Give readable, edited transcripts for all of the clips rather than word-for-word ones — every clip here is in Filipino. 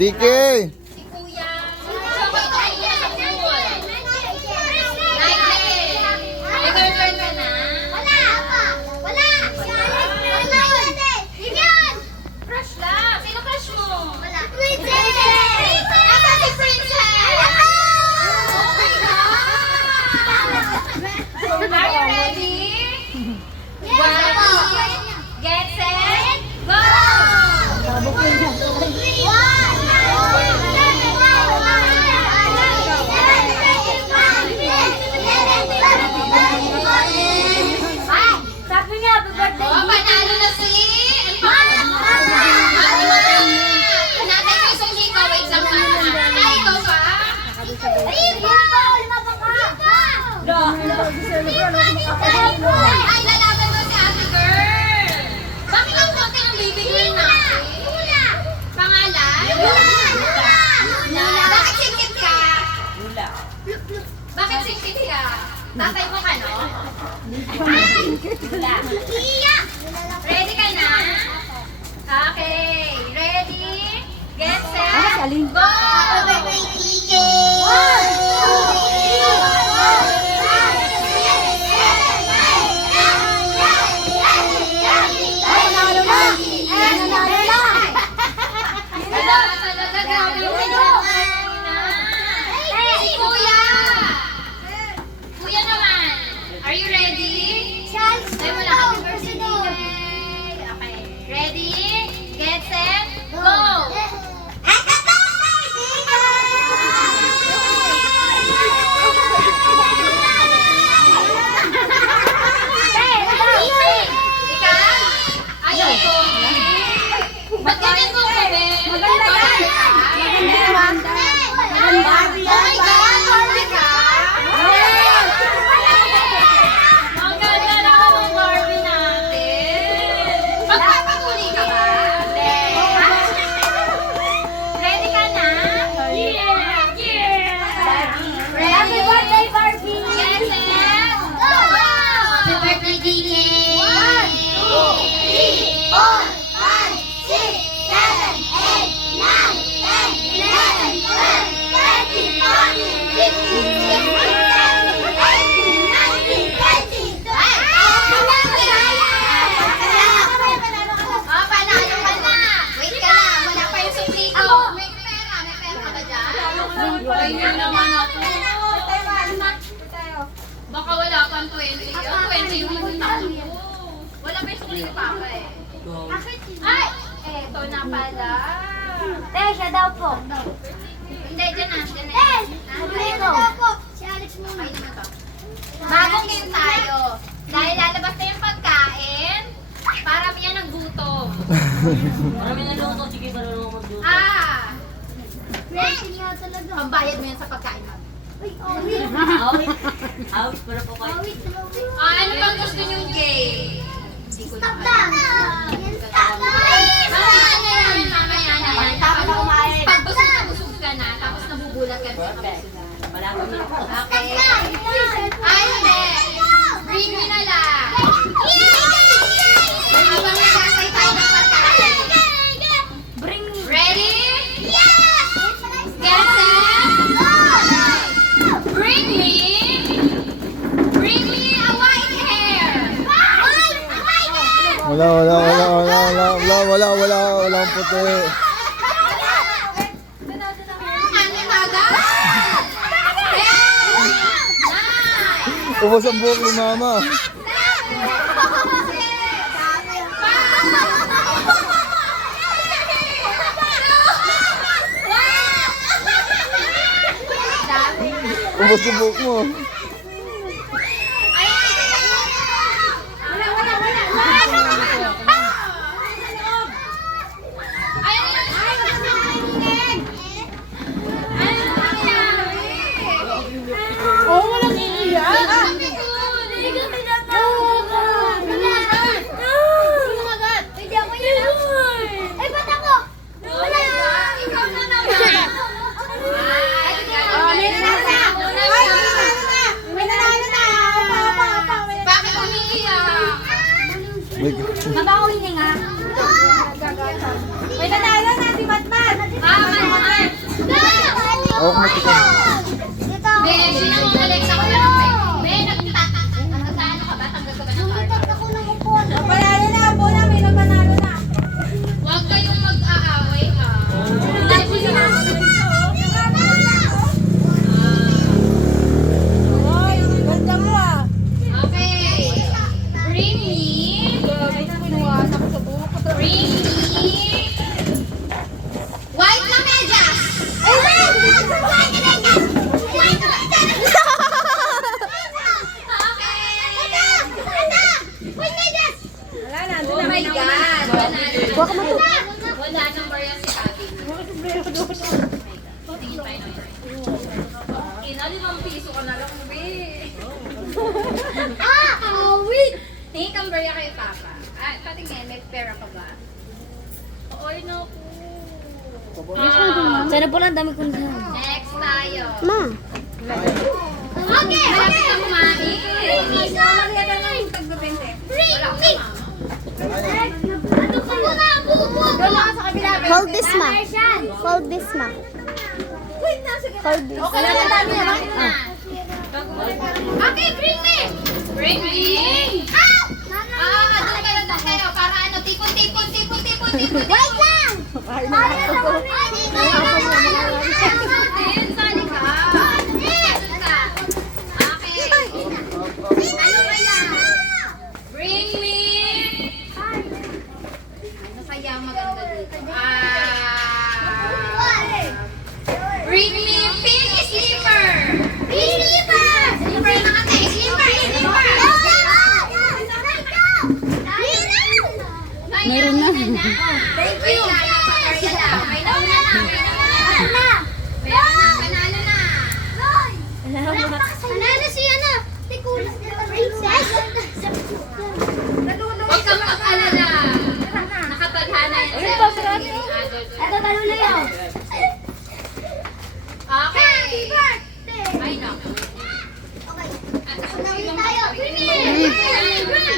DK! Si Kuya. May girlfriend ka na? Wala! Crush lang. Sino crush mo? Wala. Princess! Nasa si Princess! Oh my God! Are you ready? Get set, go! Sabi niya, happy birthday. Oh, panalo na si... Ano panalo? Nanay ko yung sungki ko. Wait lang pa. Ay, ikaw pa? Ay, lalaban mo si ate girl. Bakit ang konti ng baby girl natin? Pangalan? Bakit singkit ka? Bakit singkit ka? Tatay mo ka, no? Ready ka na? Okay. Ready? Get set, go! Wala talaga, grabe yung si Kuya! Kuya naman, are you ready? Ay, wala kami birthday. Okay, ready? Get set, go! Ikaw? Ayaw ko. Ba't ganyan ko sabi? Maganda ka? Oh my God! Barbie ka? Ang ganda na ng Barbie natin. Magpapakuli ka ba? Ready ka na? Yeah! Ready? Happy birthday, Barbie! Yes, yes! Go! Happy birthday, DK! 1, 2, 3, 4, 5, 6, 7, 8, 9, 10, 11, 12, 13, 14, 15, 16, 17, 18, 19, 20. Oh, panalo ka na! Wait ka lang, wala pa yung sukli ko. May pera ka ba dyan? Ganyan naman ako. Baka wala pang 20. Yung 20 yung utang ko. Wala pa yung sukli ko Papa eh. Ay! Eto na pala. Siya daw po. Hindi, dyan na. Dyan na. Si Alex muna. Kainin mo to. Bagong game tayo. Dahil lalabas na yung pagkain, para yan ang gutom. Marami na luto, sige ba naman magluto? Ah! Blessing nga talaga. Pambayad mo yan sa pagkain natin. Uy, awit. Awit para po kayo. Awit. Ano bang gusto niyong game? Hindi ko Stop naman. lang. Stop lang. Mamaya na yan, mamaya na yan. Tapos na kumain. Pag busog ka na, tapos nabubulat ka sa Perfect. kabusugan. Malapit na po. Okay. Ay, hindi. Bring me na lang. Habang nagkakay tayo ng pagkain. Bring me. Ready? Get set. Bring me a white hair. Walang puti. Ano baga? Ubos ang buhok ni mama. Ubos ang buhok mo. Oh, walang iiyak. Ay, ba't ako? Wala. Ikaw na naman. Oh, meron na. Tingin tayo ng first. Ina, 5 piso ka na lang, be. Wait! Tingin kang barya kay Papa. Patingin, may pera ka ba? Oy, naku. Sana po lang dami kong dyan. Next tayo. Ma! Okay! Malapit ka kumain. Mamaya na lang yung tagdupente. Wala ka, mama. Ano ka muna? Bubo! Wala ka sa kabila. Hold this, ma. Hold this, ma. Hold this. Okay lang, ang dami naman. Okay, bring me! Bring me! Doon kayo, doon kayo. Para ano, tipon. Wait lang! Din, sali ka. Doon ka. Okay. Ano kaya? Bring me! Masaya, maganda dito. Bring me pink slipper! Slipper na kate. Slipper! Meron na. Thank you. May nauna na. Panalo na. Panalo si ano? Tikulas na princess. Huwag kang mag-alala. Nakatadhana yan. Ito talulo yun. Okay. Happy birthday! Ay, no. Naulit tayo.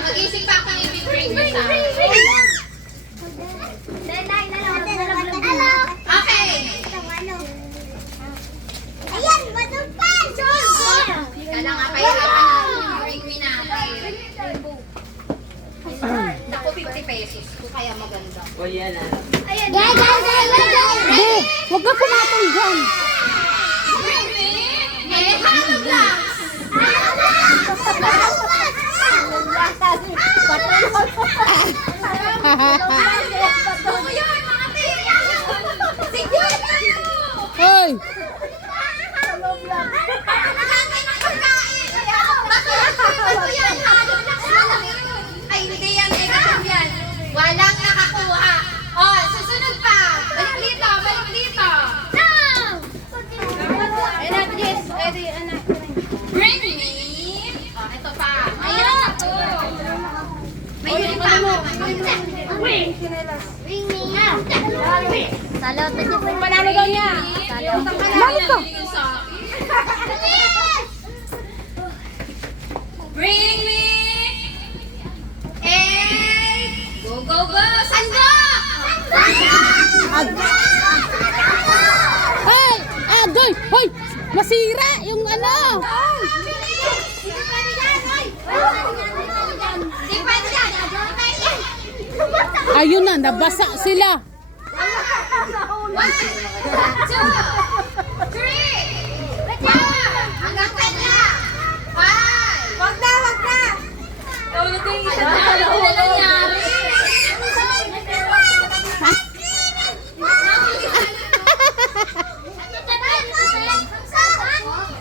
Mag-isip pa ako ng bibring mo sa akin. Okay. Ayan, matupad! Ika lang nga, pahirapan natin yung bring me natin. Naku, 50 pesos. Kung kaya maganda. O yan ah. Huwag ka pumatong dyan. Bring me? Eh, halo lang. Ano yun, mga tiya? Siguro! Hoy! Ay, hindi yan. Ay, katong yan. Walang nakakuha. Oh, susunod pa. Balik dito. Bring me. Oh, ito pa. Mayroon na to. Mayroon pa. Salo, tadyo po. Panalo daw niya. Bakit ko? Bring me. And go. Sandok! Hey! Agoy! Hoy! Masira yung ano! Di pwede yan. Ayun na, nabasa sila. 1, 2, 3, 4. Hanggang 10 na. 5. Wag na. Ano na nangyari?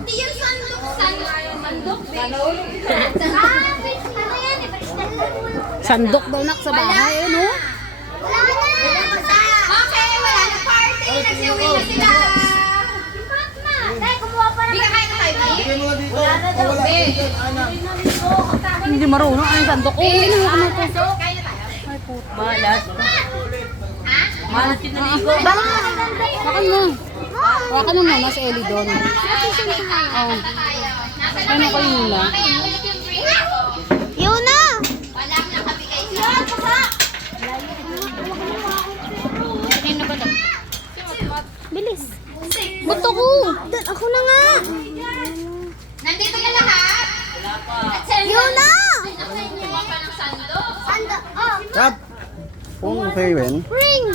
Hindi yan sandok. Sandok daw nak sa bahay, ano? Okay, wala na party. Nagsiuwi na sila. Bika kayo na tayo, Bi. Bigyan mo nga dito. Wala dito. Hindi marunong ang sandok. Oh, ano ko na to? Kain na tayo. Malas. Ha? Malas yung naligo. Wakan mo. Wakan mo mama sa Ellie doon. Oh. Ano kayo nila? Kaya ulit yung free ako. Yun na! Walang nakabigay sa Bilis. Ba't ako? Ako na nga. Nandito na lahat. Wala pa. At send Yun na! Kumuha pa ng sando. Sanda. Oh. Cut! Kung okay, Ben. Ring.